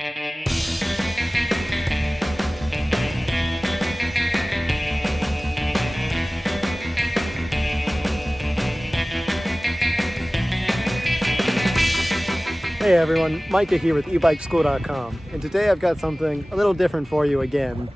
Hey everyone, Micah here with ebikeschool.com, and today I've got something a little different for you again.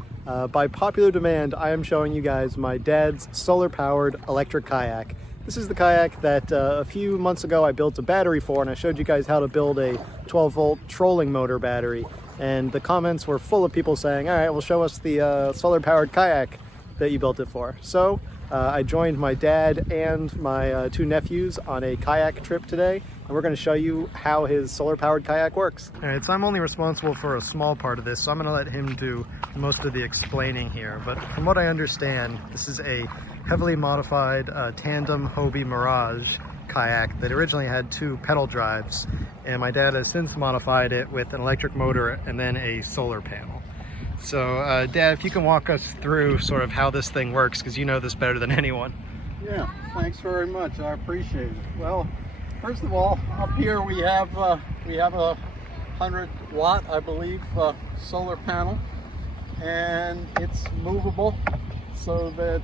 By popular demand, I am showing you guys my dad's solar-powered electric kayak. This is the kayak that a few months ago I built a battery for, and I showed you guys how to build a 12-volt trolling motor battery. And the comments were full of people saying, all right, well, show us the solar-powered kayak that you built it for. So I joined my dad and my two nephews on a kayak trip today, and we're going to show you how his solar-powered kayak works. All right, so I'm only responsible for a small part of this, so I'm going to let him do most of the explaining here. But from what I understand, this is a heavily modified tandem Hobie Mirage kayak that originally had two pedal drives, and my dad has since modified it with an electric motor and then a solar panel. So Dad, if you can walk us through sort of how this thing works, because you know this better than anyone. Yeah, thanks very much. I appreciate it. Well, first of all, up here we have a 100-watt, I believe, solar panel, and it's movable so that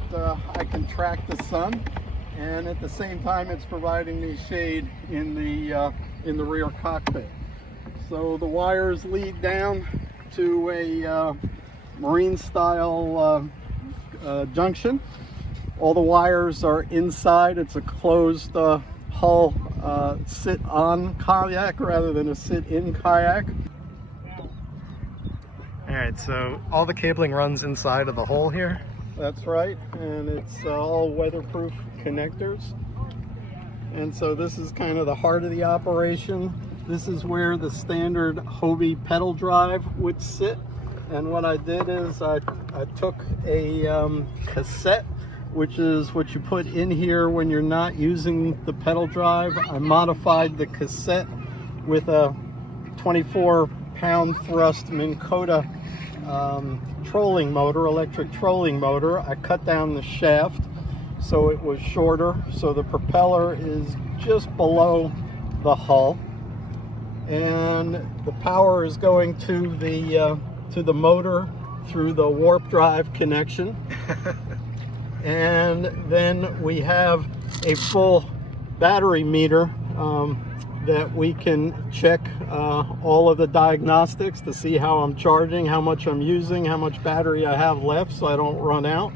I can track the sun, and at the same time it's providing me shade in the rear cockpit. So the wires lead down to a marine style junction. All the wires are inside. It's a closed hull sit on kayak rather than a sit in kayak. All right, so all the cabling runs inside of the hole here? That's right, and it's all weatherproof connectors. And so this is kind of the heart of the operation. This is where the standard Hobie pedal drive would sit. And what I did is I took a cassette, which is what you put in here when you're not using the pedal drive. I modified the cassette with a 24-pound thrust Minn Kota trolling motor, electric trolling motor. I cut down the shaft so it was shorter, so the propeller is just below the hull, and the power is going to the motor through the warp drive connection. And then we have a full battery meter that we can check all of the diagnostics to see how I'm charging, how much I'm using, how much battery I have left so I don't run out.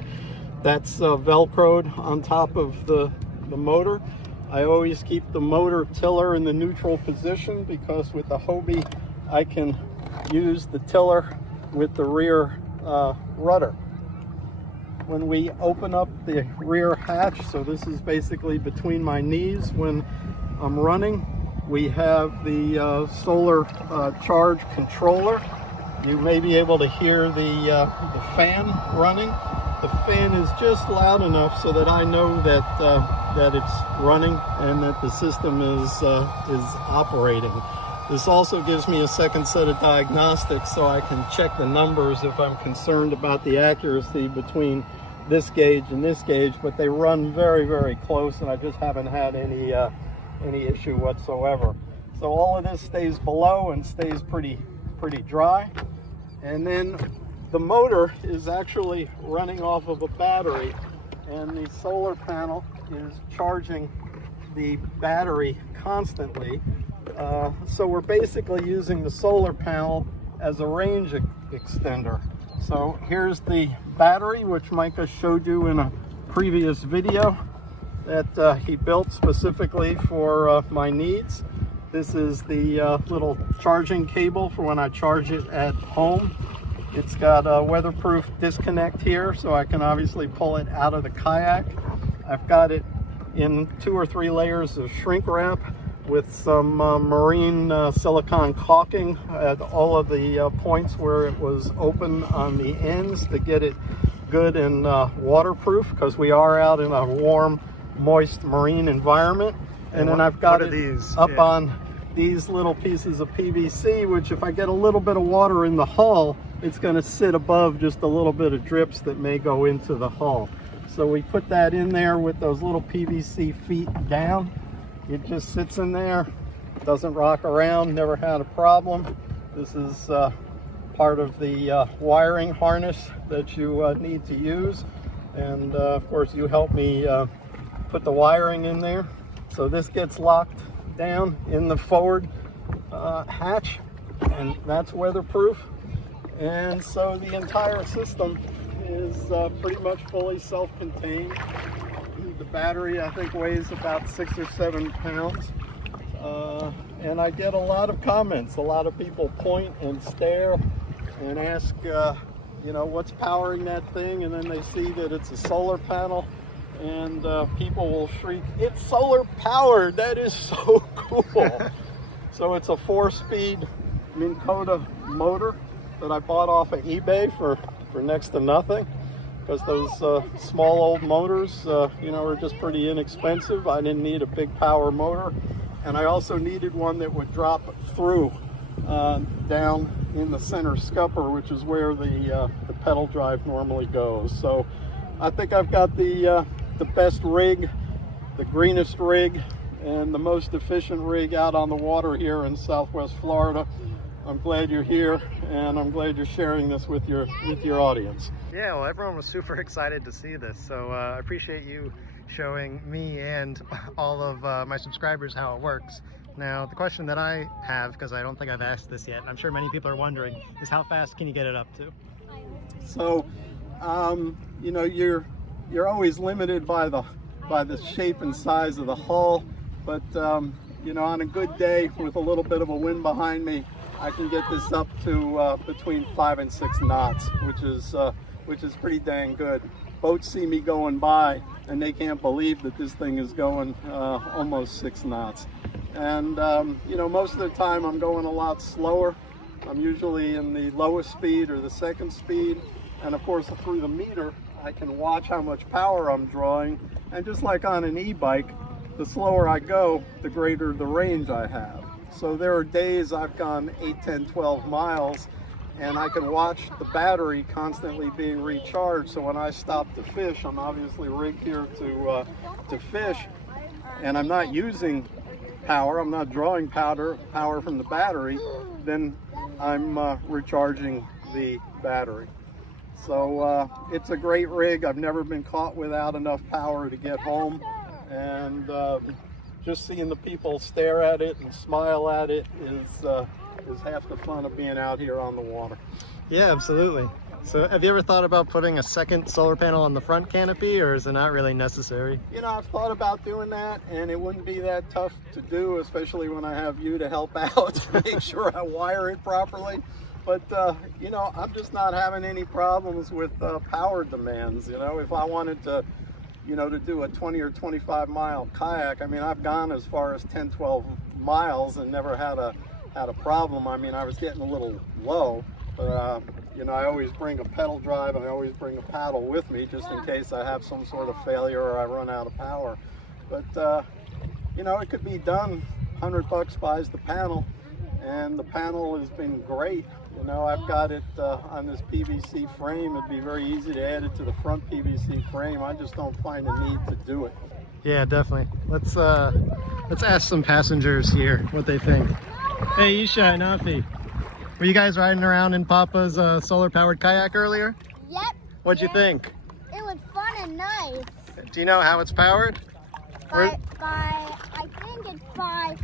That's velcroed on top of the motor. I always keep the motor tiller in the neutral position because with the Hobie I can use the tiller with the rear rudder. When we open up the rear hatch, so this is basically between my knees when I'm running, we have the solar charge controller. You may be able to hear the fan running. The fan is just loud enough so that I know that it's running and that the system is operating. This also gives me a second set of diagnostics so I can check the numbers if I'm concerned about the accuracy between this gauge and this gauge, but they run very, very close and I just haven't had any issue whatsoever. So all of this stays below and stays pretty dry. And then the motor is actually running off of a battery, and the solar panel is charging the battery constantly. So we're basically using the solar panel as a range extender. So here's the battery, which Micah showed you in a previous video that he built specifically for my needs. This is the little charging cable for when I charge it at home. It's got a weatherproof disconnect here, so I can obviously pull it out of the kayak. I've got it in 2 or 3 layers of shrink wrap with some marine silicone caulking at all of the points where it was open on the ends to get it good and waterproof, because we are out in a warm, moist marine environment. And then I've got it up on these little pieces of PVC, which if I get a little bit of water in the hull, it's going to sit above just a little bit of drips that may go into the hull. So we put that in there with those little PVC feet down. It just sits in there, doesn't rock around, never had a problem. This is part of the wiring harness that you need to use. And of course you help me put the wiring in there. So this gets locked down in the forward hatch, and that's weatherproof. And so the entire system is pretty much fully self-contained. The battery, I think, weighs about 6 or 7 pounds. And I get a lot of comments. A lot of people point and stare and ask, you know, what's powering that thing? And then they see that it's a solar panel, and people will shriek, "It's solar powered! That is so cool!" So it's a 4-speed Minn Kota motor that I bought off of eBay for next to nothing, because those small old motors, you know, are just pretty inexpensive. I didn't need a big power motor, and I also needed one that would drop through down in the center scupper, which is where the pedal drive normally goes. So I think I've got the best rig, the greenest rig, and the most efficient rig out on the water here in Southwest Florida. I'm glad you're here, and I'm glad you're sharing this with your audience. Yeah, well, everyone was super excited to see this, so I appreciate you showing me and all of my subscribers how it works. Now, the question that I have, because I don't think I've asked this yet, and I'm sure many people are wondering, is how fast can you get it up to? So, you know, you're always limited by the shape and size of the hull, but you know, on a good day with a little bit of a wind behind me, I can get this up to between 5 and 6 knots, which is pretty dang good. Boats see me going by and they can't believe that this thing is going almost 6 knots. And you know, most of the time I'm going a lot slower. I'm usually in the lowest speed or the 2nd speed, and of course through the meter I can watch how much power I'm drawing. And just like on an e-bike, the slower I go, the greater the range I have. So there are days I've gone 8, 10, 12 miles, and I can watch the battery constantly being recharged. So when I stop to fish, I'm obviously rigged here to fish, and I'm not using power, I'm not drawing power from the battery, then I'm recharging the battery. So it's a great rig. I've never been caught without enough power to get home, and just seeing the people stare at it and smile at it is half the fun of being out here on the water. Yeah, absolutely. So have you ever thought about putting a second solar panel on the front canopy, or is it not really necessary? You know, I've thought about doing that, and it wouldn't be that tough to do, especially when I have you to help out to make sure I wire it properly. But, you know, I'm just not having any problems with power demands. You know, if I wanted to, you know, to do a 20 or 25 mile kayak, I mean, I've gone as far as 10, 12 miles and never had a problem. I mean, I was getting a little low, but, you know, I always bring a pedal drive and I always bring a paddle with me just in case I have some sort of failure or I run out of power. But, you know, it could be done. $100 buys the panel, and the panel has been great. You know, I've got it on this PVC frame. It'd be very easy to add it to the front PVC frame. I just don't find the need to do it. Yeah, definitely. Let's ask some passengers here what they think. Hey, Isha and Afi, were you guys riding around in Papa's solar-powered kayak earlier? Yep. What'd you think? It was fun and nice. Do you know how it's powered? I think it's by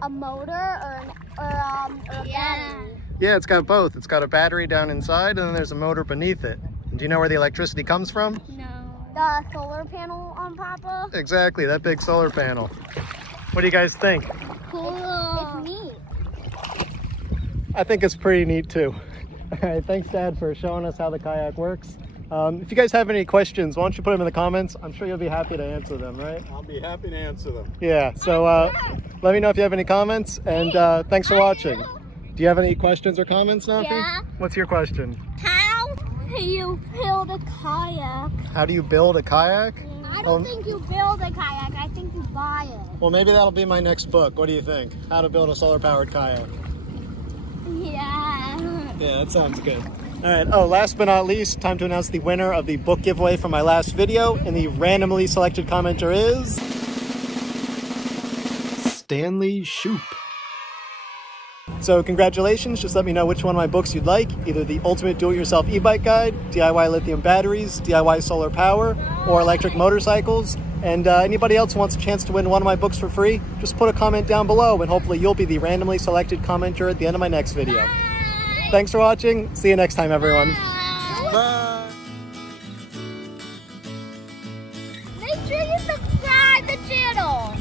a motor or a battery. Yeah, it's got both. It's got a battery down inside, and then there's a motor beneath it. Do you know where the electricity comes from? No. The solar panel on Papa? Exactly, that big solar panel. What do you guys think? Cool. It's neat. I think it's pretty neat too. All right, thanks Dad for showing us how the kayak works. If you guys have any questions, why don't you put them in the comments? I'm sure you'll be happy to answer them, right? I'll be happy to answer them. Yeah, so let me know if you have any comments, and thanks for watching. Do you have any questions or comments, Nafi? Yeah. What's your question? How do you build a kayak? How do you build a kayak? I don't think you build a kayak. I think you buy it. Well, maybe that'll be my next book. What do you think? How to build a solar-powered kayak. Yeah. Yeah, that sounds good. All right. Oh, last but not least, time to announce the winner of the book giveaway from my last video. And the randomly selected commenter is Stanley Shoop. So congratulations, just let me know which one of my books you'd like, either the Ultimate Do-It-Yourself E-Bike Guide, DIY Lithium Batteries, DIY Solar Power, or Electric Motorcycles. And anybody else who wants a chance to win one of my books for free, just put a comment down below and hopefully you'll be the randomly selected commenter at the end of my next video. Thanks for watching. See you next time, everyone. Bye. Make sure you subscribe to the channel.